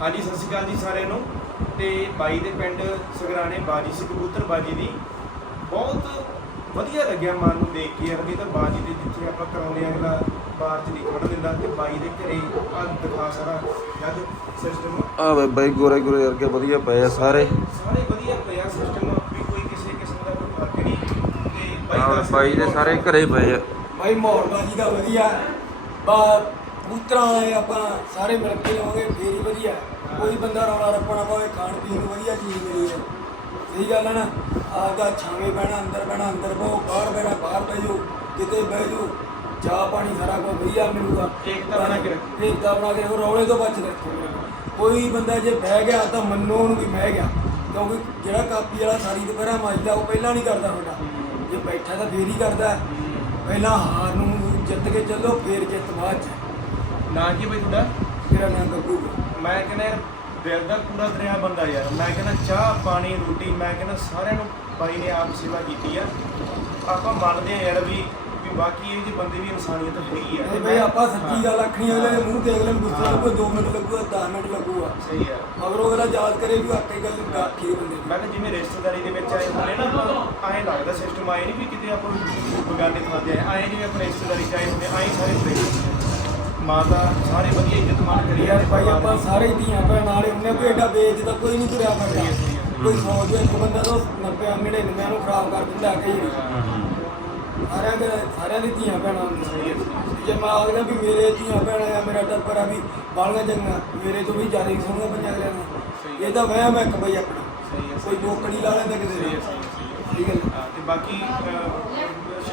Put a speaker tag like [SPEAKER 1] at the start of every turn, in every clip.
[SPEAKER 1] ਹਾਂਜੀ ਸਤਿ ਸ਼੍ਰੀ ਅਕਾਲ ਜੀ ਸਾਰਿਆਂ ਨੂੰ ਤੇ ਬਾਈ ਦੇ ਪਿੰਡ ਸਗਰਾਣੇ ਬਾਜੀ ਸਿੰਘ ਕਬੂਤਰ ਬਾਜੀ ਦੀ ਬਹੁਤ ਵਧੀਆ ਲੱਗਿਆ ਮਨ ਨੂੰ ਦੇਖ ਕੇ ਅਰ ਤਾਂ ਬਾਜੀ ਦੇ ਜਿੱਥੇ ਆਪਾਂ ਕਰਾਉਂਦੇ ਆ ਅਗਲਾ ਬਾਅਦ ਚ ਨਹੀਂ ਕੱਢ ਦਿੰਦਾ ਤੇ ਬਾਈ ਦੇ ਘਰੇ ਆ ਦਿਖਾ ਸਾਰਾ ਜਦ ਸਿਸਟਮ
[SPEAKER 2] ਆ ਵੇ ਬਾਈ ਗੋਰੇ ਗੋਰੇ ਕੇ ਵਧੀਆ ਪਏ ਆ ਸਾਰੇ
[SPEAKER 1] ਸਾਰੇ ਵਧੀਆ ਪਏ ਆ ਸਿਸਟਮ ਵੀ ਕੋਈ ਕਿਸੇ ਕਿਸਮ ਦਾ ਕੋਈ ਫਰਕ ਨਹੀਂ
[SPEAKER 2] ਤੇ ਬਾਈ ਦੇ ਸਾਰੇ ਘਰੇ ਪਏ ਆ
[SPEAKER 3] ਬਾਈ ਮੋਹਰ ਬਾਜੀ ਦਾ ਵਧੀਆ ਬਾ ਪੁੱਤਰਾ ਆਏ ਆਪਾਂ ਸਾਰੇ ਮਿਲ ਕੇ ਲਵਾਂਗੇ ਫੇਰ ਹੀ ਵਧੀਆ ਕੋਈ ਬੰਦਾ ਰੌਲਾ ਰੱਪਣਾ ਪਾਵੇ ਖਾਣ ਪੀਣ ਨੂੰ ਵਧੀਆ ਚੀਜ਼ ਮਿਲੀ ਹੈ ਸਹੀ ਗੱਲ ਹੈ ਨਾ ਦਾ ਛਾਵੇਂ ਬਹਿਣਾ ਅੰਦਰ ਬਹਿਣਾ ਅੰਦਰ ਬਹੁ ਬਾਹਰ ਬਹਿਣਾ ਬਾਹਰ ਬਹਿ ਕਿਤੇ ਬਹਿ ਚਾਹ ਪਾਣੀ ਸਾਰਾ ਕੋ ਵਧੀਆ ਮਿਲੂਗਾ
[SPEAKER 1] ਏਕਤਾ ਬਣਾ ਕੇ ਰੱਖ
[SPEAKER 3] ਏਕਤਾ ਬਣਾ ਕੇ ਹੋਰ ਰੌਲੇ ਤੋਂ ਬਚ ਰੱਖੋ ਕੋਈ ਬੰਦਾ ਜੇ ਬਹਿ ਗਿਆ ਤਾਂ ਮੰਨੋ ਉਹਨੂੰ ਵੀ ਬਹਿ ਗਿਆ ਕਿਉਂਕਿ ਜਿਹੜਾ ਕਾਪੀ ਵਾਲਾ ਸਾਰੀ ਦੁਪਹਿਰਾ ਮਾਜਦਾ ਉਹ ਪਹਿਲਾਂ ਨਹੀਂ ਕਰਦਾ ਹੁੰਦਾ ਜੇ ਬੈਠਾ ਤਾਂ ਫੇਰ ਹੀ ਕਰਦਾ ਪਹਿਲਾਂ ਹਾਰ ਨੂੰ ਜਿੱਤ ਕੇ ਚੱਲੋ ਫੇਰ ਜਿੱਤ ਬਾਅਦ
[SPEAKER 1] ਨਾ ਕੀ ਬਈ ਤੁਹਾਡਾ
[SPEAKER 3] ਮੇਰਾ ਨਾਮ ਗੱਗੂ
[SPEAKER 1] ਮੈਂ ਕਹਿੰਦਾ ਦਿਲ ਦਾ ਪੂਰਾ ਦਰਿਆ ਬੰਦਾ ਯਾਰ ਮੈਂ ਕਹਿੰਦਾ ਚਾਹ ਪਾਣੀ ਰੋਟੀ ਮੈਂ ਕਹਿੰਦਾ ਸਾਰਿਆਂ ਨੂੰ ਬਾਈ ਨੇ ਆਪ ਸੇਵਾ ਕੀਤੀ ਆ ਆਪਾਂ ਮੰਨਦੇ ਆ ਯਾਰ ਵੀ ਵੀ ਬਾਕੀ ਇਹ ਜੀ ਬੰਦੇ ਵੀ ਇਨਸਾਨੀਅਤ ਹੈਗੀ ਆ
[SPEAKER 3] ਤੇ ਬਈ ਆਪਾਂ ਸੱਚੀ ਗੱਲ ਆਖਣੀ ਆ ਦੇ ਮੂੰਹ ਤੇ ਅਗਲੇ ਨੂੰ ਗੁੱਸਾ ਲੱਗੂ 2 ਮਿੰਟ ਲੱਗੂਗਾ 10 ਮਿੰਟ ਲੱਗੂਗਾ ਸਹੀ ਆ ਮਗਰ ਉਹ ਅਗਲਾ ਯਾਦ ਕਰੇ ਵੀ ਆਕੇ ਗੱਲ ਕਾਕੀ ਬੰਦੇ
[SPEAKER 1] ਮੈਂ ਕਿ ਜਿਵੇਂ ਰਿਸ਼ਤੇਦਾਰੀ ਦੇ ਵਿੱਚ ਆਏ ਹੁੰਦੇ ਨਾ ਆਏ ਲੱਗਦਾ ਸਿਸਟਮ ਆਏ ਨਹੀਂ ਵੀ ਕਿਤੇ ਆਪਾਂ ਨੂੰ ਬਗਾਨੇ ਖਾਦੇ ਆਏ ਜਿਵੇਂ ਆਪਣੇ ਰਿਸ਼ਤੇਦਾਰੀ ਚ ਆਏ ਹੁੰਦੇ ਆਏ ਸਾਰੇ ਤਰੀਕੇ ਮਾਤਾ ਸਾਰੇ ਵਧੀਆ ਇੱਜ਼ਤ ਮਾਨ ਕਰੀ ਯਾਰ
[SPEAKER 3] ਭਾਈ ਆਪਾਂ ਸਾਰੇ ਧੀਆਂ ਭੈਣਾਂ ਵਾਲੇ ਹੁੰਨੇ ਕੋਈ ਏਡਾ ਵੇਚ ਤਾਂ ਕੋਈ ਨਹੀਂ ਤੁਰਿਆ ਫੜਦਾ ਕੋਈ ਸੌਜ ਇੱਕ ਬੰਦਾ ਤੋਂ 90 ਮਿਲੇ ਨੇ ਮੈਂ ਖਰਾਬ ਕਰ ਦਿੰਦਾ ਕਈ ਸਾਰਿਆਂ ਦੇ ਸਾਰਿਆਂ ਦੀ ਧੀਆਂ ਭੈਣਾਂ ਨੂੰ ਜੇ ਮੈਂ ਆਉਂਦਾ ਵੀ ਮੇਰੇ ਧੀਆਂ ਭੈਣਾਂ ਆ ਮੇਰਾ ਟੱਪਰ ਆ ਵੀ ਬਾਲਣਾ ਜੰਗਾ ਮੇਰੇ ਤੋਂ ਵੀ ਜਾਰੀ ਸੋਹਣੇ ਬੰਜਾ ਲਿਆ ਨੇ ਇਹ ਤਾਂ ਵਹਿਮ ਹੈ ਇੱਕ ਸਹੀ ਆਪਣਾ ਕੋਈ ਨੌਕਰੀ ਲਾ ਲੈਂਦਾ ਕਿਸੇ ਨੇ
[SPEAKER 1] ਠੀਕ ਹੈ ਤੇ ਬਾਕੀ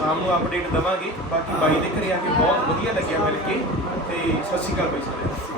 [SPEAKER 1] ਸ਼ਾਮ ਨੂੰ ਅਪਡੇਟ ਦਵਾਂਗੇ ਬਾਕੀ ਬਾਈ ਦੇ ਘਰੇ ਆ ਕੇ ਬਹੁਤ ਵਧੀਆ ਲੱਗਿਆ ਮਿਲ ਕੇ ਤੇ ਸਤਿ ਸ਼੍ਰੀ ਅਕਾਲ ਬਾਈ ਸਾਰੇ